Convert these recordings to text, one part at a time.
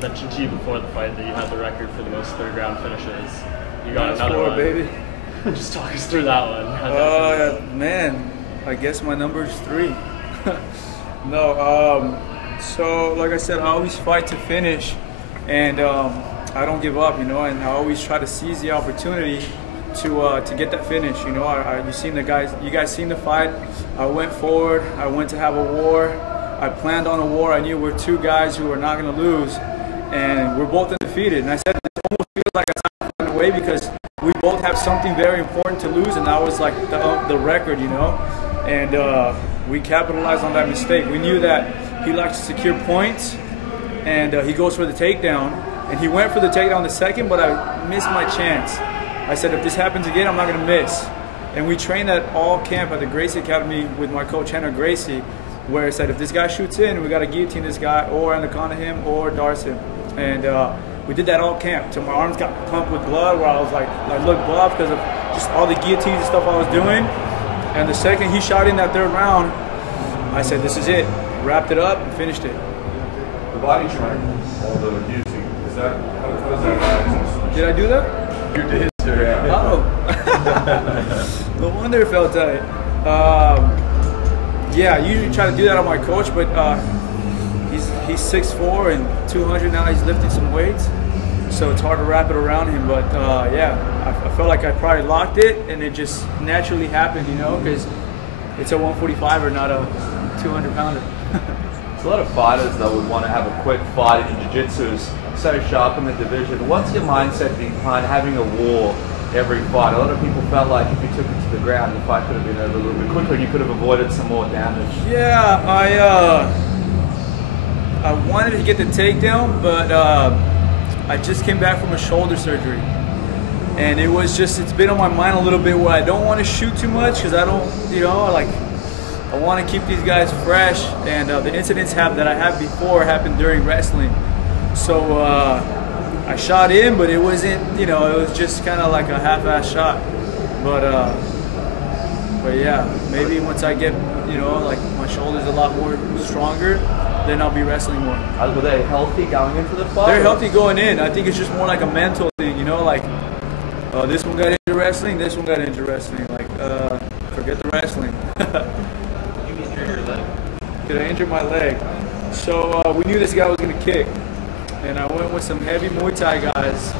mentioned to you before the fight that you had the record for the most third round finishes. You got That's another four, one. Baby. Just talk us through that one. How'd that feel? Man, I guess my number is 3. No, so like I said, I always fight to finish, and I don't give up, you know, and I always try to seize the opportunity to get that finish, you know. You guys seen the fight. I went forward. I went to have a war. I planned on a war. I knew we're 2 guys who are not going to lose, and we're both undefeated. And I said it almost feels like a time to find a way because we both have something very important to lose, and that was like the record, you know. And we capitalized on that mistake. We knew that he likes to secure points, and he goes for the takedown. And he went for the takedown the second, but I missed my chance. I said, if this happens again, I'm not going to miss. And we trained at all camp at the Gracie Academy with my coach, Henry Gracie, where I said, if this guy shoots in, we got to guillotine this guy or anaconda him or darce him. And we did that all camp till my arms got pumped with blood, where I was like, I looked buff because of just all the guillotines and stuff I was doing. And the second he shot in that 3rd round, I said, this is it. Wrapped it up and finished it. The body triangle, all the using, is that, how does that? Did I do that? You did, sir. Yeah. Oh. No wonder it felt tight. Yeah, I usually try to do that on my coach, but he's 6'4" and 200 now. He's lifting some weights, so it's hard to wrap it around him. But yeah, I felt like I probably locked it, and it just naturally happened, you know, because it's a 145er, not a 200-pounder. There's a lot of fighters that would want to have a quick fight in jiu-jitsu's so sharp in the division. What's your mindset behind having a war every fight? A lot of people felt like if you took it to the ground, the fight could have been over a little bit quicker and you could have avoided some more damage. Yeah, I wanted to get the takedown, but I just came back from a shoulder surgery. And it was just, it's been on my mind a little bit where I don't want to shoot too much because I don't, you know, I want to keep these guys fresh, and the incidents that I had before happened during wrestling. So I shot in, but it wasn't, you know, it was just kind of like a half-ass shot. But yeah, maybe once I get, you know, like my shoulders a lot more stronger, then I'll be wrestling more. Were they healthy going into the fight? They're healthy going in. I think it's just more like a mental thing, you know, like this one got into wrestling, this one got into wrestling. Like, forget the wrestling. Did I injure my leg? So we knew this guy was going to kick. And I went with some heavy Muay Thai guys.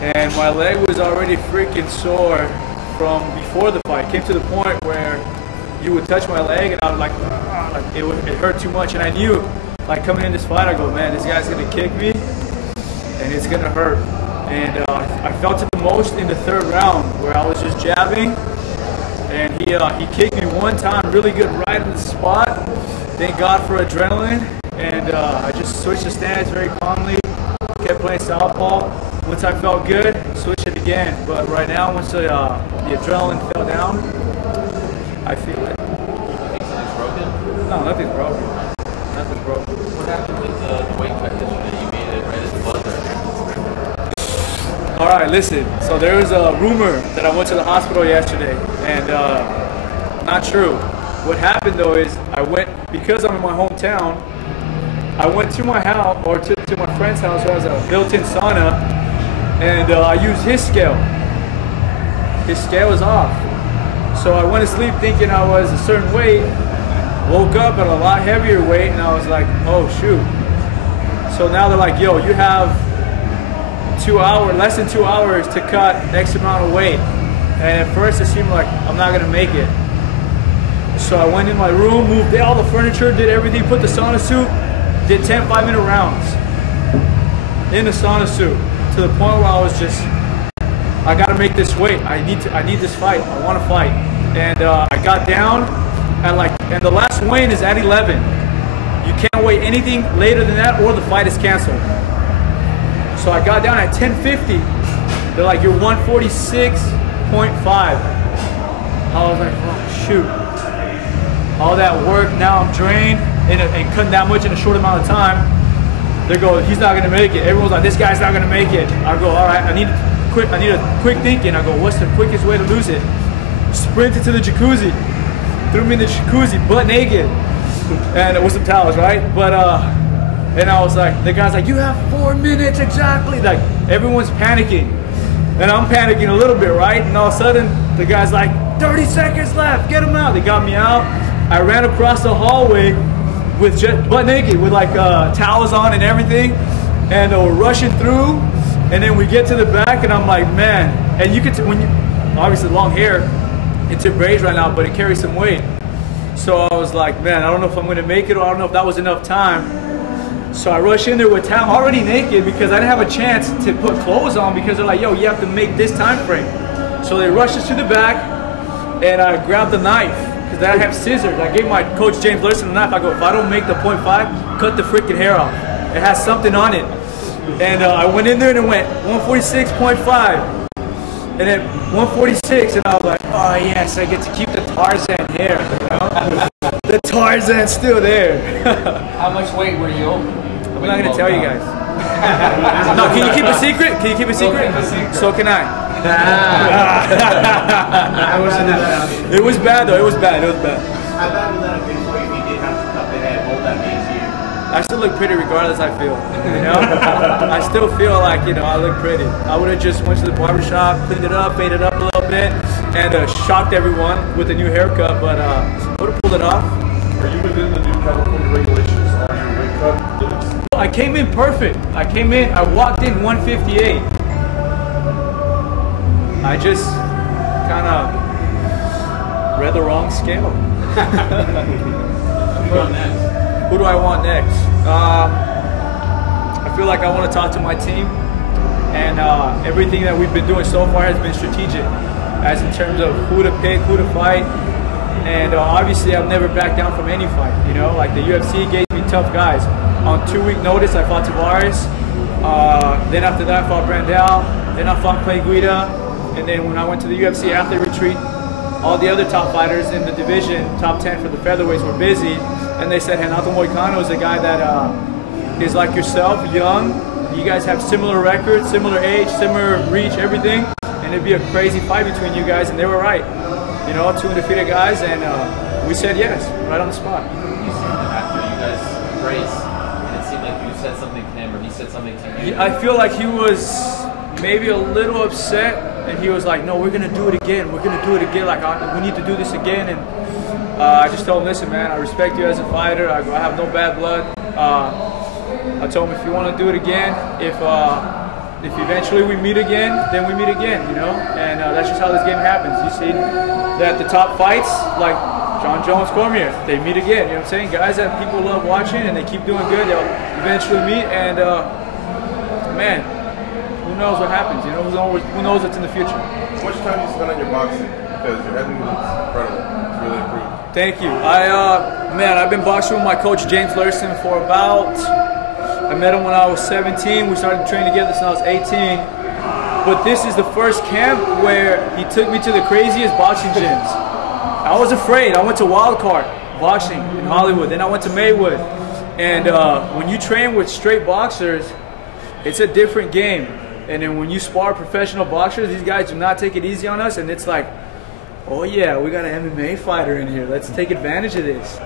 And my leg was already freaking sore from before the fight. It came to the point where you would touch my leg and I was like it hurt too much. And I knew, like coming in this fight, I go, man, this guy's going to kick me and it's going to hurt. And I felt it the most in the 3rd round where I was just jabbing. And he kicked me one time really good right in the spot. Thank God for adrenaline. And I just switched the stance very calmly, kept playing southpaw. Once I felt good, switched it again. But right now, once the adrenaline fell down, I feel it. Anything's broken? No, nothing's broken. Nothing's broken. What happened with the weight cut yesterday? You made it right at the buzzer. All right, listen. So there was a rumor that I went to the hospital yesterday, and not true. What happened though is I went, because I'm in my hometown, I went to my house, or to my friend's house who has a built-in sauna, and I used his scale. His scale is off. So I went to sleep thinking I was a certain weight, woke up at a lot heavier weight, and I was like, oh shoot. So now they're like, yo, you have less than 2 hours to cut X amount of weight. And at first it seemed like I'm not gonna make it. So I went in my room, moved all the furniture, did everything, put the sauna suit, did 10 5-minute rounds in the sauna suit, to the point where I was just, I gotta make this weight. I need this fight. I want to fight. And I got down at and the last weigh-in is at 11. You can't weigh anything later than that or the fight is canceled. So I got down at 1050. They're like, you're 146.5. I was like, oh shoot. All that work, now I'm drained, and cutting that much in a short amount of time. They go, he's not gonna make it. Everyone's like, this guy's not gonna make it. I go, all right, I need a quick thinking. I go, what's the quickest way to lose it? Sprinted to the jacuzzi. Threw me in the jacuzzi, butt naked. And with some towels, right? But And I was like, the guy's like, you have 4 minutes exactly. Like, everyone's panicking. And I'm panicking a little bit, right? And all of a sudden, the guy's like, 30 seconds left, get him out. They got me out. I ran across the hallway with just butt naked, with like towels on and everything. And we're rushing through. And then we get to the back, and I'm like, man. And you could, when you, obviously long hair, it's in braids right now, but it carries some weight. So I was like, man, I don't know if I'm going to make it, or I don't know if that was enough time. So I rush in there with towel, already naked, because I didn't have a chance to put clothes on, because they're like, yo, you have to make this time frame. So they rushed us to the back, and I grabbed the knife, because I have scissors. I gave my coach James Larson the knife. I go, if I don't make the .5, cut the freaking hair off. It has something on it. And I went in there and it went 146.5. And then 146, and I was like, oh yes, I get to keep the Tarzan hair. You know? The Tarzan's still there. How much weight were you? I'm not gonna tell you guys. No, can you keep a secret? Can you keep a secret? So can I. I wasn't that. It was bad though. It was bad. It was bad. How bad would that have been for you if you did have to cut the head? What would that mean to you? I still look pretty regardless, I feel, you know? I still feel like, you know, I look pretty. I would have just went to the barbershop, cleaned it up, faded up a little bit, and shocked everyone with a new haircut, but I would have pulled it off. Are you within the new California regulations on your weight cut limits? I came in perfect. I walked in 158. I just kind of read the wrong scale. Who do I want next? I feel like I want to talk to my team, and everything that we've been doing so far has been strategic, as in terms of who to pick, who to fight, and obviously I've never backed down from any fight. You know, like the UFC gave me tough guys. On 2-week notice, I fought Tavares. Then after that, I fought Brandel. Then I fought Clay Guida, and then when I went to the UFC athlete retreat, all the other top fighters in the division, top 10 for the featherweights, were busy. And they said Renato Moicano is a guy that is like yourself, young. You guys have similar records, similar age, similar reach, everything. And it'd be a crazy fight between you guys. And they were right. You know, 2 undefeated guys. And we said yes, right on the spot. You said that after you guys raced, and it seemed like you said something to him, or he said something to you. I feel like he was maybe a little upset. And he was like, no, we're going to do it again. We're going to do it again. Like, we need to do this again. And I just told him, listen, man, I respect you as a fighter. I have no bad blood. I told him, if you want to do it again, if eventually we meet again, then we meet again, you know? And that's just how this game happens. You see that the top fights, like John Jones, Cormier, they meet again, you know what I'm saying? Guys that people love watching and they keep doing good, they'll eventually meet. And, man, who knows what happens, you know? Who knows what's in the future? How much time do you spend on your boxing? Because your head movement is incredible. It's really improved. Thank you. I've been boxing with my coach James Larson for I met him when I was 17. We started training together since I was 18. But this is the first camp where he took me to the craziest boxing gyms. I was afraid. I went to Wildcard boxing in Hollywood. Then I went to Maywood. And when you train with straight boxers, it's a different game. And then when you spar professional boxers, these guys do not take it easy on us. And it's like, oh yeah, we got an MMA fighter in here. Let's take advantage of this.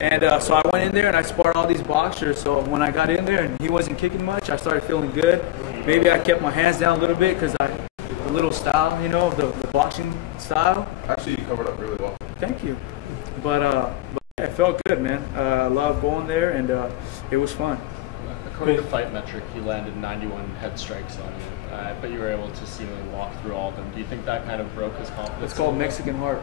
And so I went in there and I sparred all these boxers. So when I got in there and he wasn't kicking much, I started feeling good. Maybe I kept my hands down a little bit because a little style, you know, the boxing style. Actually, you covered up really well. Thank you. But it felt good, man. I loved going there, and it was fun. According to Fight Metric, you landed 91 head strikes on you, but you were able to seemingly walk through all of them. Do you think that kind of broke his confidence? It's called Mexican heart.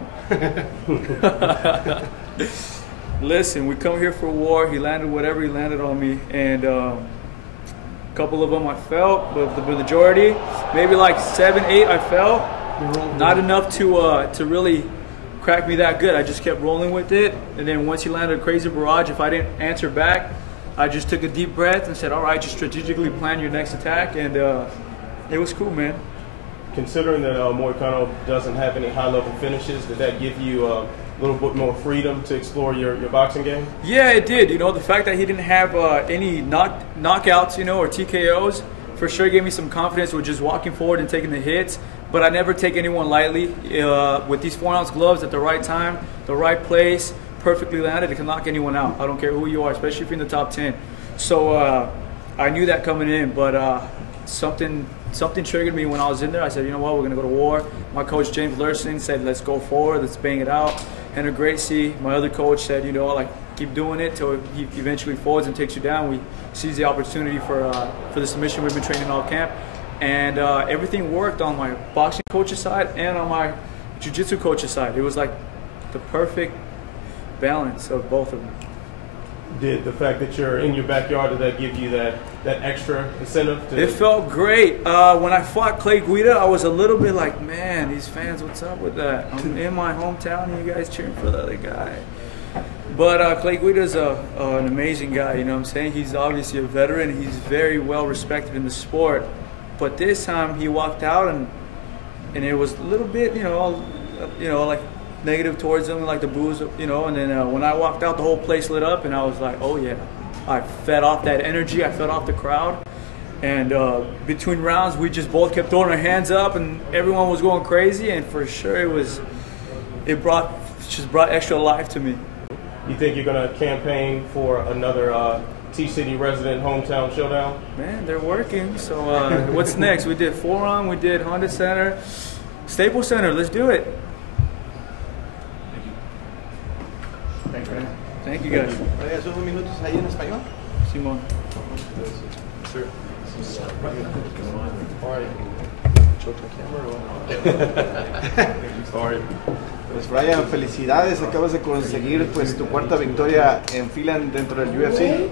Listen, we come here for war. He landed whatever he landed on me, and a couple of them I felt, but the majority, maybe like 7, 8, I felt. Not enough to really crack me that good. I just kept rolling with it, and then once he landed a crazy barrage, if I didn't answer back, I just took a deep breath and said, all right, just strategically plan your next attack, and it was cool, man. Considering that Moicano doesn't have any high-level finishes, did that give you a little bit more freedom to explore your boxing game? Yeah, it did. You know, the fact that he didn't have any knockouts, you know, or TKOs, for sure gave me some confidence with just walking forward and taking the hits. But I never take anyone lightly. With these 4-ounce gloves at the right time, the right place, perfectly landed, it can knock anyone out. I don't care who you are, especially if you're in the top 10. So I knew that coming in, but something triggered me when I was in there. I said, you know what, we're gonna go to war. My coach James Lursing said, let's go forward, let's bang it out. Henry Gracie, my other coach, said, you know, like keep doing it till he eventually folds and takes you down. We seize the opportunity for the submission we've been training all camp, and everything worked on my boxing coach's side and on my jiu-jitsu coach's side. It was like the perfect balance of both of them. Did the fact that you're in your backyard, did that give you that extra incentive? It felt great. When I fought Clay Guida, I was a little bit like, man, these fans, what's up with that? I'm in my hometown and you guys cheering for the other guy. But Clay Guida's an amazing guy, you know what I'm saying? He's obviously a veteran. He's very well respected in the sport. But this time he walked out and it was a little bit, you know, like negative towards him, like the boos, you know. And then when I walked out, the whole place lit up, and I was like, oh yeah. I fed off that energy. I fed off the crowd. And between rounds, we just both kept throwing our hands up, and everyone was going crazy. And for sure, it brought extra life to me. You think you're going to campaign for another T-City resident hometown showdown? Man, they're working. So what's next? We did Forum, we did Honda Center, Staples Center. Let's do it. Thank you. Thank you, guys. ¿Puede hacer unos minutos ahí en español? Simón. Pues Brian, felicidades, acabas de conseguir pues tu cuarta victoria en fila dentro del UFC.